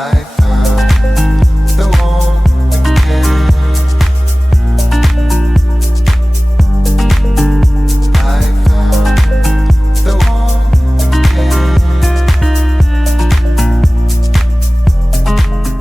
I found the one again. I found the one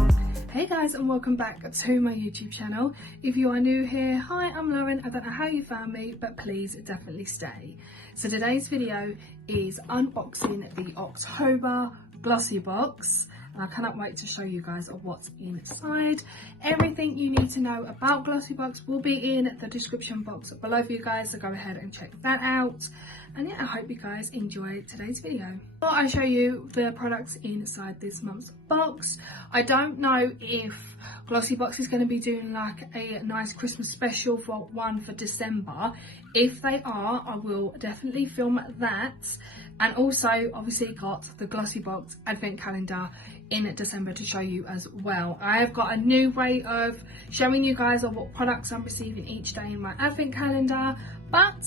again. Hey guys, and welcome back to my YouTube channel. If you are new here, hi, I'm Lauren. I don't know how you found me, but please definitely stay. So today's video is unboxing the October glossy box, and I cannot wait to show you guys what's inside. Everything you need to know about glossy box will be in the description box below for you guys, so go ahead and check that out. And yeah, I hope you guys enjoy today's video. Before I show you the products inside this month's box, I don't know if Glossybox is going to be doing like a nice Christmas special for December. If they are, I will definitely film that. And also obviously got the Glossybox advent calendar in December to show you as well. I have got a new way of showing you guys of what products I'm receiving each day in my advent calendar, but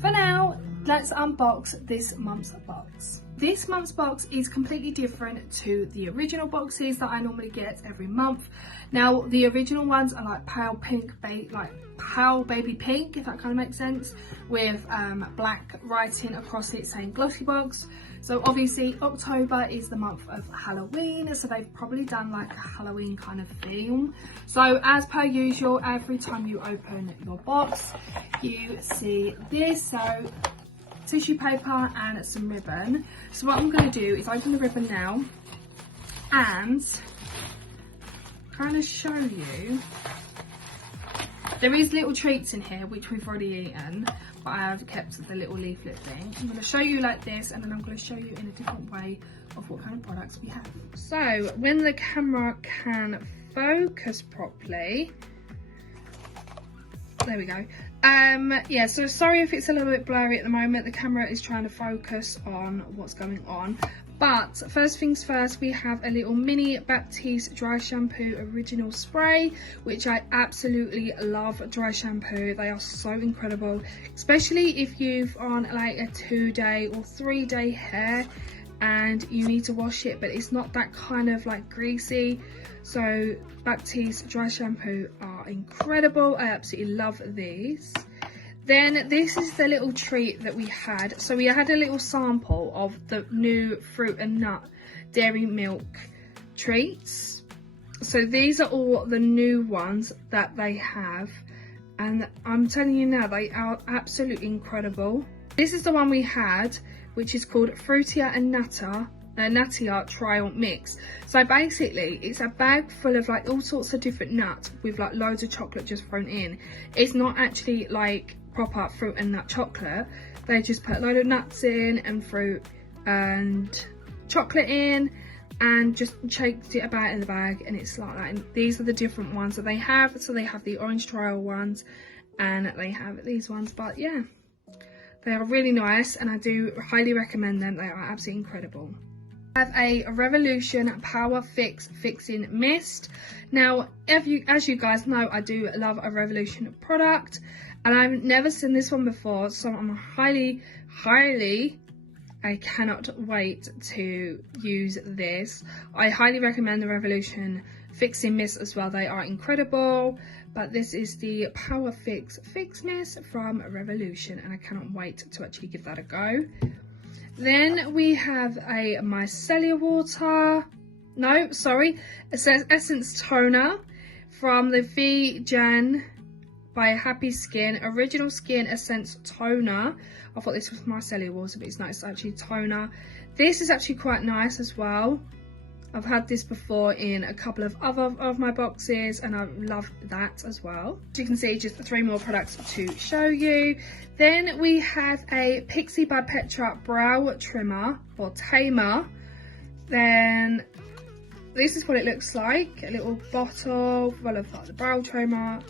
for now, let's unbox this month's box. This month's box is completely different to the original boxes that I normally get every month. Now, the original ones are like pale baby pink, if that kind of makes sense, with black writing across it saying Glossybox. So obviously October is the month of Halloween, so they've probably done like a Halloween kind of theme. So as per usual, every time you open your box, you see this. So tissue paper and some ribbon. So what I'm going to do is open the ribbon now and kind of show you. There is little treats in here which we've already eaten, but I have kept the little leaflet thing. I'm going to show you like this, and then I'm going to show you in a different way of what kind of products we have. So when the camera can focus properly, there we go. Yeah, so sorry if it's a little bit blurry at the moment. The camera is trying to focus on what's going on. But first things first, we have a little mini Baptiste dry shampoo original spray, which I absolutely love. Dry shampoo, they are so incredible, especially if you've on like a 2-day or 3-day hair and you need to wash it, but it's not that kind of like greasy. So Baptiste dry shampoo are incredible. I absolutely love these. Then this is the little treat that we had. So we had a little sample of the new fruit and nut dairy milk treats. So these are all the new ones that they have, and I'm telling you now, they are absolutely incredible. This is the one we had, which is called Fruitia and Nattier Trial Mix. So basically it's a bag full of like all sorts of different nuts with like loads of chocolate just thrown in. It's not actually like proper fruit and nut chocolate. They just put a load of nuts in and fruit and chocolate in and just shaked it about in the bag, and it's like that. And these are the different ones that they have. So they have the orange trial ones and they have these ones, but yeah, they are really nice and I do highly recommend them. They are absolutely incredible. I have a Revolution Power Fix Fixing Mist. Now, as you guys know, I do love a Revolution product, and I've never seen this one before, so I'm highly, I cannot wait to use this. I highly recommend the Revolution Fixing Mist as well. They are incredible, but this is the Power Fix Mist from Revolution, and I cannot wait to actually give that a go. Then we have a micellar water, it says Essence Toner from the Vegan by Happy Skin Original Skin Essence Toner. I thought this was micellar water, but it's not, it's actually toner. This is actually quite nice as well. I've had this before in a couple of other of my boxes, and I loved that as well. As you can see, just 3 more products to show you. Then we have a Pixie by Petra brow trimmer or tamer. Then this is what it looks like, a little bottle full of like the brow trimmer,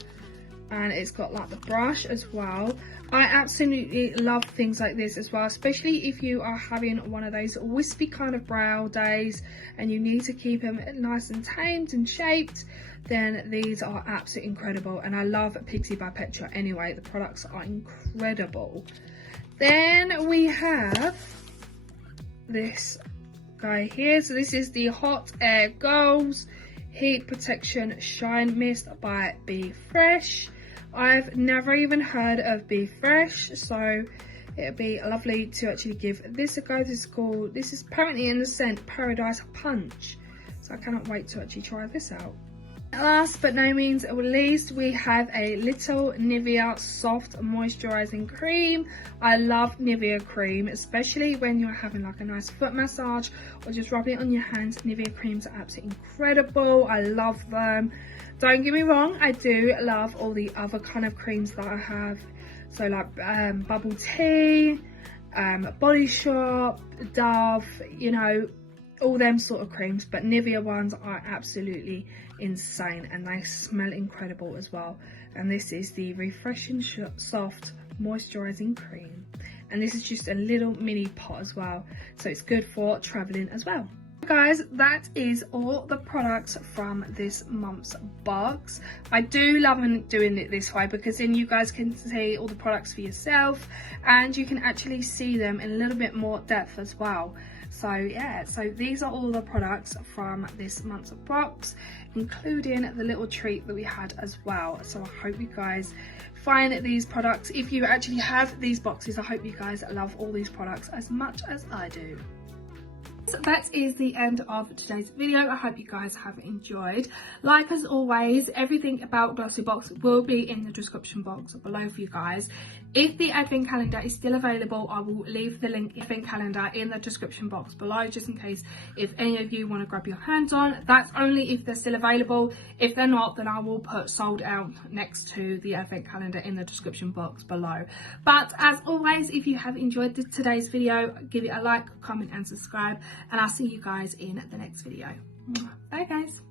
and it's got like the brush as well. I absolutely love things like this as well, especially if you are having one of those wispy kind of brow days and you need to keep them nice and tamed and shaped. Then these are absolutely incredible, and I love Pixie by Petra anyway. The products are incredible. Then we have this guy here. So this is the Hot Air Goals Heat Protection Shine Mist by Be Fresh. I've never even heard of Be Fresh, so it'd be lovely to actually give this a go. This is apparently in the scent Paradise Punch, so I cannot wait to actually try this out. Last but no means least, we have a little Nivea soft moisturizing cream. I love Nivea cream, especially when you're having like a nice foot massage or just rubbing it on your hands. Nivea creams are absolutely incredible. I love them. Don't get me wrong, I do love all the other kind of creams that I have, so like bubble tea, Body Shop, Dove, you know, all them sort of creams, but Nivea ones are absolutely insane and they smell incredible as well. And this is the Refreshing Soft Moisturizing Cream, and this is just a little mini pot as well, so it's good for traveling as well. Guys, that is all the products from this month's box. I do love doing it this way because then you guys can see all the products for yourself and you can actually see them in a little bit more depth as well. So yeah, so these are all the products from this month's box, including the little treat that we had as well. So I hope you guys find these products. If you actually have these boxes, I hope you guys love all these products as much as I do. So that is the end of today's video. I hope you guys have enjoyed. Like as always, everything about Glossybox will be in the description box below for you guys. If the advent calendar is still available, I will leave the link advent calendar in the description box below, just in case if any of you want to grab your hands on. That's only if they're still available. If they're not, then I will put sold out next to the advent calendar in the description box below. But as always, if you have enjoyed today's video, give it a like, comment and subscribe, and I'll see you guys in the next video. Bye guys.